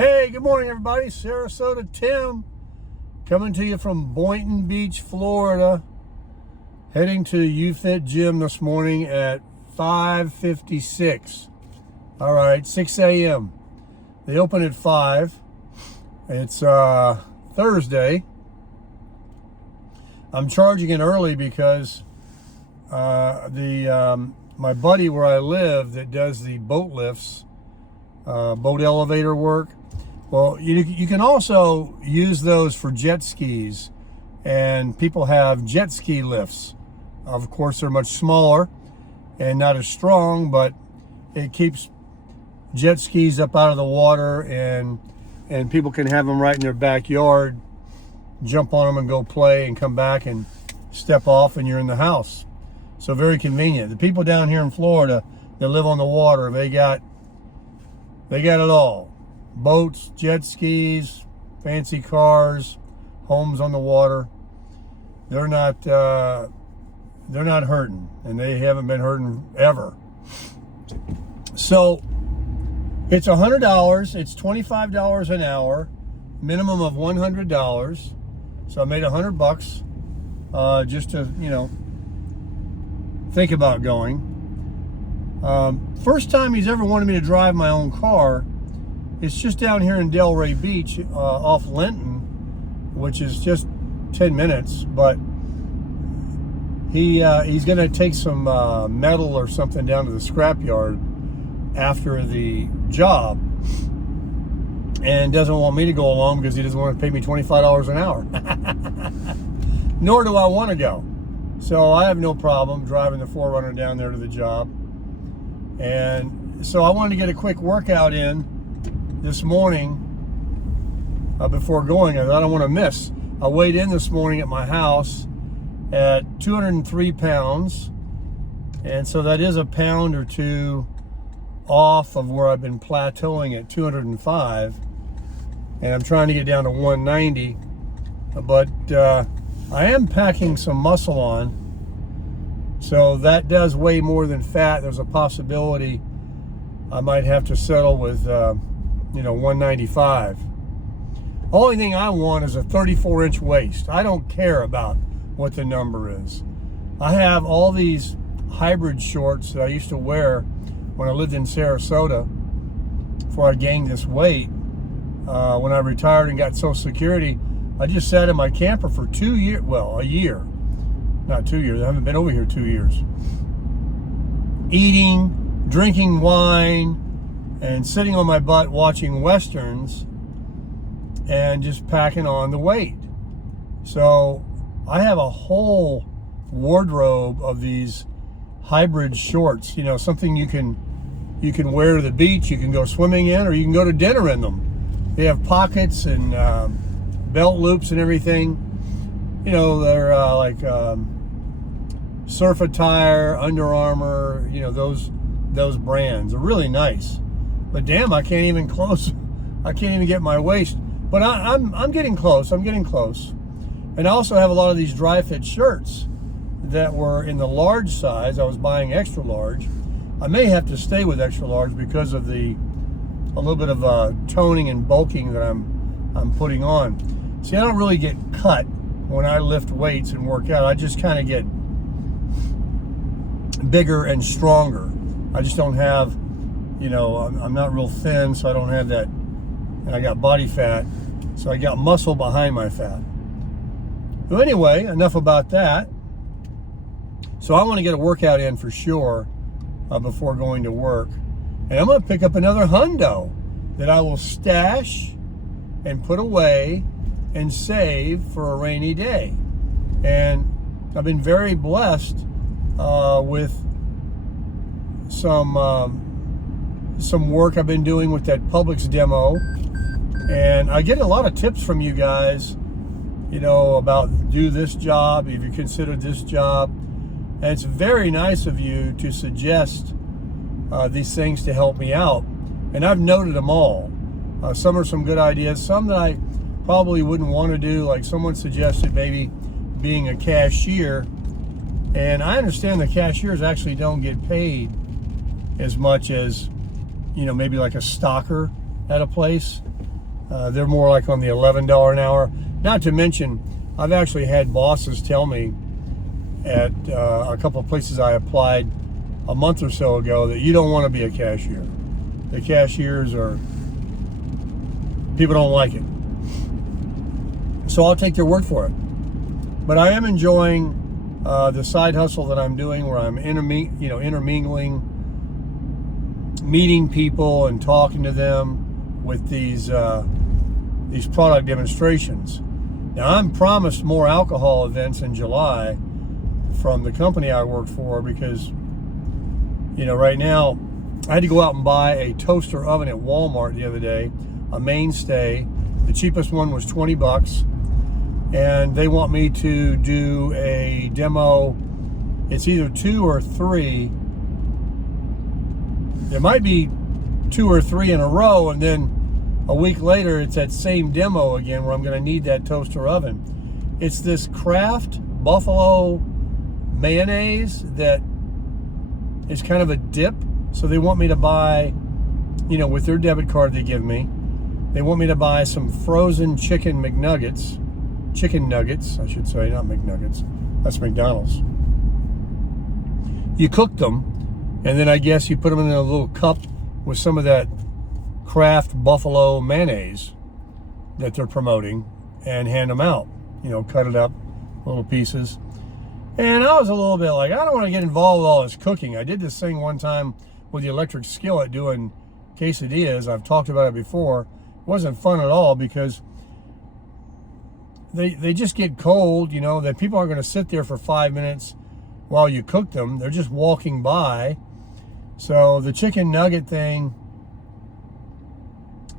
Hey, good morning, everybody. Sarasota Tim coming to you from Boynton Beach, Florida. Heading to UFit Gym this morning at 5:56. All right, 6 a.m. They open at 5. It's Thursday. I'm charging it early because my buddy where I live that does the boat lifts, boat elevator work. Well, you can also use those for jet skis, and people have jet ski lifts. Of course, they're much smaller and not as strong, but it keeps jet skis up out of the water, and people can have them right in their backyard, jump on them and go play and come back and step off and you're in the house. So very convenient. The people down here in Florida that live on the water, they got it all. Boats, jet skis, fancy cars, homes on the water. They're not hurting, and they haven't been hurting ever. So it's $100. It's $25 an hour, minimum of $100. So I made $100 just to think about going. First time he's ever wanted me to drive my own car. It's just down here in Delray Beach off Linton, which is just 10 minutes, but he's going to take some metal or something down to the scrapyard after the job, and doesn't want me to go along because he doesn't want to pay me $25 an hour. Nor do I want to go. So I have no problem driving the 4Runner down there to the job. And so I wanted to get a quick workout in this morning before going. I don't want to miss. I weighed in this morning at my house at 203 pounds. And so that is a pound or two off of where I've been plateauing at 205. And I'm trying to get down to 190. But I am packing some muscle on. So that does weigh more than fat. There's a possibility I might have to settle with 195. Only thing I want is a 34-inch waist. I don't care about what the number is. I have all these hybrid shorts that I used to wear when I lived in Sarasota before I gained this weight. When I retired and got Social Security, I just sat in my camper for 2 years, well, a year. Not 2 years, I haven't been over here 2 years. Eating, drinking wine, and sitting on my butt watching Westerns and just packing on the weight. So I have a whole wardrobe of these hybrid shorts, something you can wear to the beach, you can go swimming in, or you can go to dinner in them. They have pockets and belt loops and everything. They're like Surf Attire, Under Armour, those brands are really nice. But damn, I can't even get my waist. But I'm getting close. I'm getting close. And I also have a lot of these dry fit shirts that were in the large size. I was buying extra large. I may have to stay with extra large because of a little bit of toning and bulking that I'm putting on. See, I don't really get cut when I lift weights and work out. I just kind of get bigger and stronger. I just don't have, I'm not real thin, so I don't have that, and I got body fat, so I got muscle behind my fat. Well, anyway, enough about that. So I want to get a workout in for sure before going to work. And I'm going to pick up another hundo that I will stash and put away and save for a rainy day. And I've been very blessed with some work I've been doing with that Publix demo, and I get a lot of tips from you guys, about do this job if you consider this job, and it's very nice of you to suggest these things to help me out, and I've noted them all. Some are some good ideas, some that I probably wouldn't want to do, like someone suggested maybe being a cashier, and I understand the cashiers actually don't get paid as much as maybe like a stocker at a place. They're more like on the $11 an hour. Not to mention, I've actually had bosses tell me at a couple of places I applied a month or so ago that you don't want to be a cashier. The cashiers people don't like it. So I'll take their word for it. But I am enjoying the side hustle that I'm doing, where I'm intermingling, meeting people and talking to them with these product demonstrations. Now, I'm promised more alcohol events in July from the company I work for, because right now I had to go out and buy a toaster oven at Walmart the other day, a mainstay. The cheapest one was $20, and they want me to do a demo. It's either 2 or 3. There might be 2 or 3 in a row, and then a week later it's that same demo again where I'm going to need that toaster oven. It's this Kraft Buffalo mayonnaise that is kind of a dip. So they want me to buy, with their debit card they give me, they want me to buy some frozen chicken nuggets, I should say, not McNuggets. That's McDonald's. You cook them, and then I guess you put them in a little cup with some of that Kraft Buffalo mayonnaise that they're promoting, and hand them out. Cut it up, little pieces. And I was a little bit like, I don't want to get involved with all this cooking. I did this thing one time with the electric skillet doing quesadillas. I've talked about it before. It wasn't fun at all, because they just get cold, that people aren't going to sit there for 5 minutes while you cook them. They're just walking by. So the chicken nugget thing,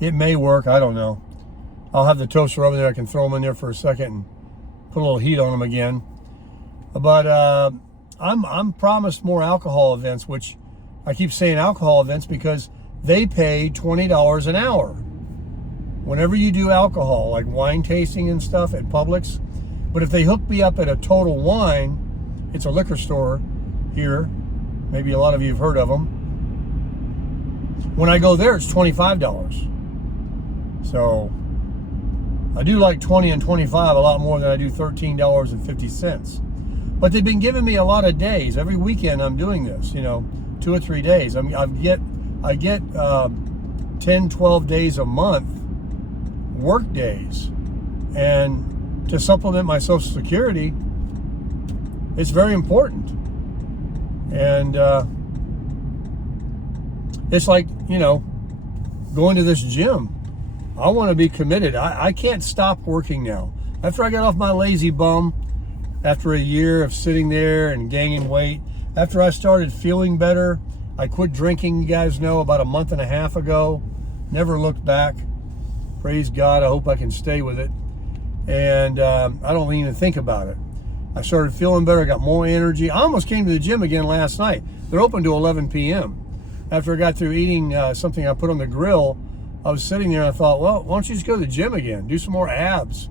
it may work. I don't know. I'll have the toaster over there. I can throw them in there for a second and put a little heat on them again. But I'm promised more alcohol events, which I keep saying alcohol events because they pay $20 an hour. Whenever you do alcohol, like wine tasting and stuff at Publix. But if they hook me up at a Total Wine, it's a liquor store here. Maybe a lot of you have heard of them. When I go there, it's $25. So I do like 20 and 25 a lot more than I do $13.50. But they've been giving me a lot of days. Every weekend I'm doing this, 2 or 3 days. I get 10, 12 days a month work days. And to supplement my Social Security, it's very important. And it's like, going to this gym. I want to be committed. I can't stop working now. After I got off my lazy bum, after a year of sitting there and gaining weight, after I started feeling better, I quit drinking, you guys know, about a month and a half ago. Never looked back. Praise God, I hope I can stay with it. And I don't even think about it. I started feeling better, I got more energy. I almost came to the gym again last night. They're open to 11 p.m. After I got through eating something I put on the grill, I was sitting there and I thought, well, why don't you just go to the gym again? Do some more abs.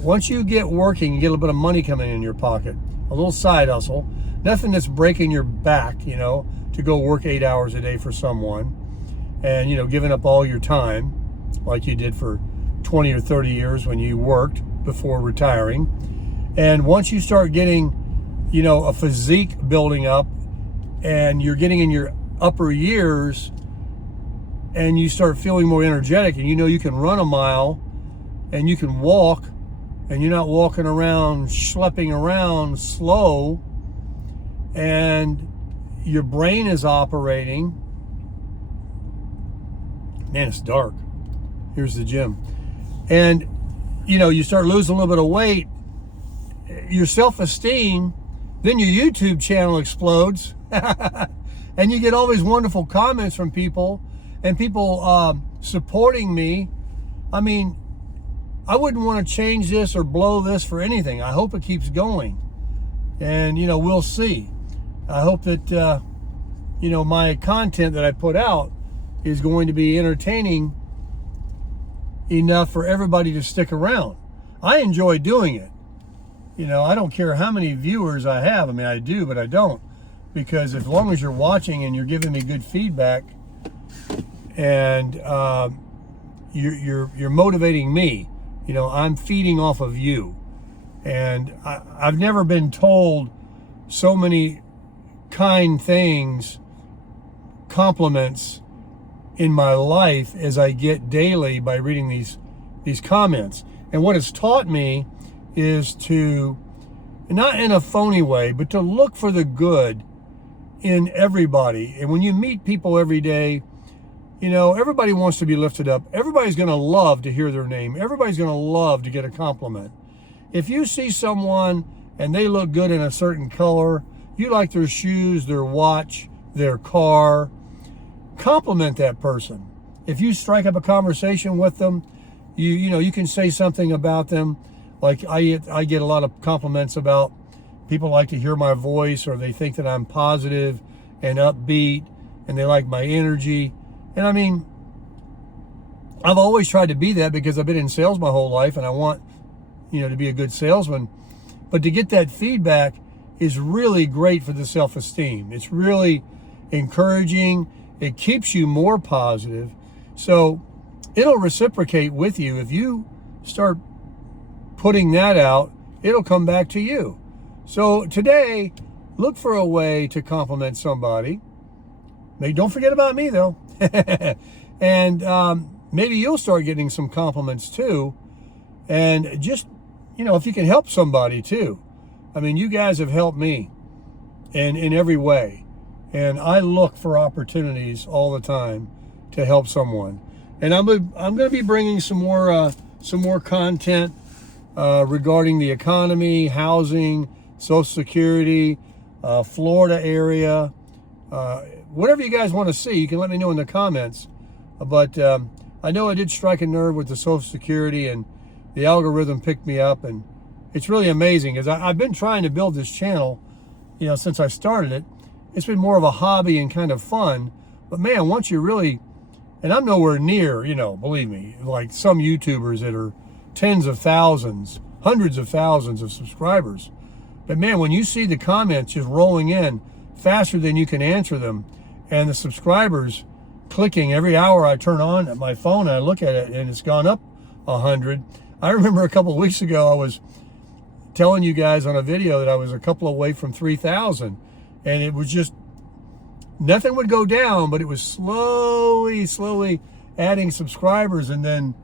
Once you get working, you get a little bit of money coming in your pocket. A little side hustle. Nothing that's breaking your back, to go work 8 hours a day for someone. And, giving up all your time like you did for 20 or 30 years when you worked before retiring. And once you start getting, a physique building up and you're getting in your upper years and you start feeling more energetic and you can run a mile and you can walk and you're not walking around schlepping around slow, and your brain is operating. Man, it's dark. Here's the gym. And, you start losing a little bit of weight, your self-esteem, then your YouTube channel explodes. And you get all these wonderful comments from people and people supporting me. I mean, I wouldn't want to change this or blow this for anything. I hope it keeps going. And, we'll see. I hope that, my content that I put out is going to be entertaining enough for everybody to stick around. I enjoy doing it. I don't care how many viewers I have. I mean, I do, but I don't. Because as long as you're watching and you're giving me good feedback and, you're motivating me. You know, I'm feeding off of you. And I've never been told so many kind things, compliments in my life as I get daily by reading these comments. And what it's taught me is to, not in a phony way, but to look for the good in everybody. And when you meet people every day, you know, everybody wants to be lifted up. Everybody's going to love to hear their name. Everybody's going to love to get a compliment. If you see someone and they look good in a certain color, you like their shoes, their watch, their car, compliment that person. If you strike up a conversation with them, you know, you can say something about them. Like I get a lot of compliments about people like to hear my voice, or they think that I'm positive and upbeat and they like my energy. And I mean, I've always tried to be that because I've been in sales my whole life and I want, you know, to be a good salesman. But to get that feedback is really great for the self-esteem. It's really encouraging. It keeps you more positive. So it'll reciprocate with you. If you start putting that out, it'll come back to you. So today, look for a way to compliment somebody. Maybe don't forget about me though. And maybe you'll start getting some compliments too. And just, you know, if you can help somebody too. I mean, you guys have helped me in every way. And I look for opportunities all the time to help someone. And I'm going to be bringing some more content regarding the economy, housing, Social Security, Florida area, whatever you guys want to see. You can let me know in the comments. But I know I did strike a nerve with the Social Security, and the algorithm picked me up, and it's really amazing because I've been trying to build this channel, you know, since I started it. It's been more of a hobby and kind of fun. But man, once you really, and I'm nowhere near, you know, believe me, like some YouTubers that are tens of thousands, hundreds of thousands of subscribers. But man, when you see the comments just rolling in faster than you can answer them, and the subscribers clicking every hour I turn on at my phone and I look at it and it's gone up 100. I remember a couple of weeks ago I was telling you guys on a video that I was a couple away from 3,000, and it was just, nothing would go down, but it was slowly adding subscribers. And then,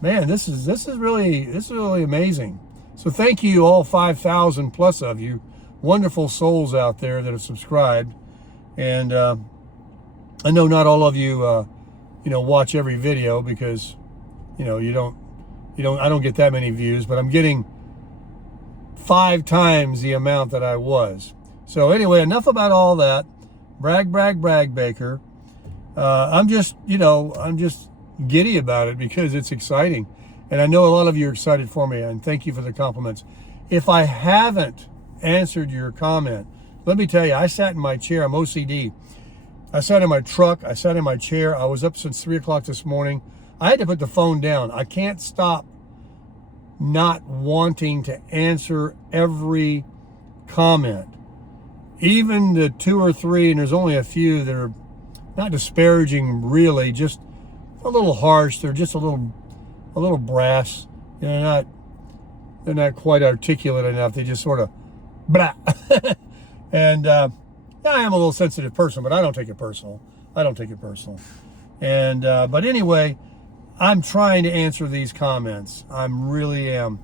man, this is really amazing. So thank you, all 5,000 plus of you, wonderful souls out there that have subscribed. And I know not all of you, you know, watch every video because, you know, I don't get that many views, but I'm getting 5 times the amount that I was. So anyway, enough about all that. Brag, Baker. I'm just giddy about it because it's exciting. And I know a lot of you are excited for me, and thank you for the compliments. If I haven't answered your comment, let me tell you, I sat in my chair. I'm OCD. I sat in my truck. I sat in my chair. I was up since 3 o'clock this morning. I had to put the phone down. I can't stop not wanting to answer every comment. Even the 2 or 3, and there's only a few that are not disparaging really, just a little harsh. They're just a little brass. You know, they're not quite articulate enough. They just sort of blah. And I am a little sensitive person, but I don't take it personal. And but anyway, I'm trying to answer these comments. I really am.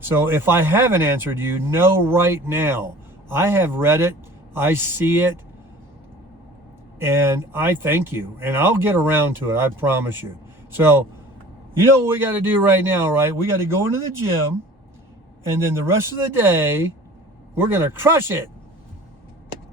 So if I haven't answered you, know right now, I have read it. I see it. And I thank you. And I'll get around to it. I promise you. So, you know what we got to do right now, right? We got to go into the gym. And then the rest of the day, we're going to crush it.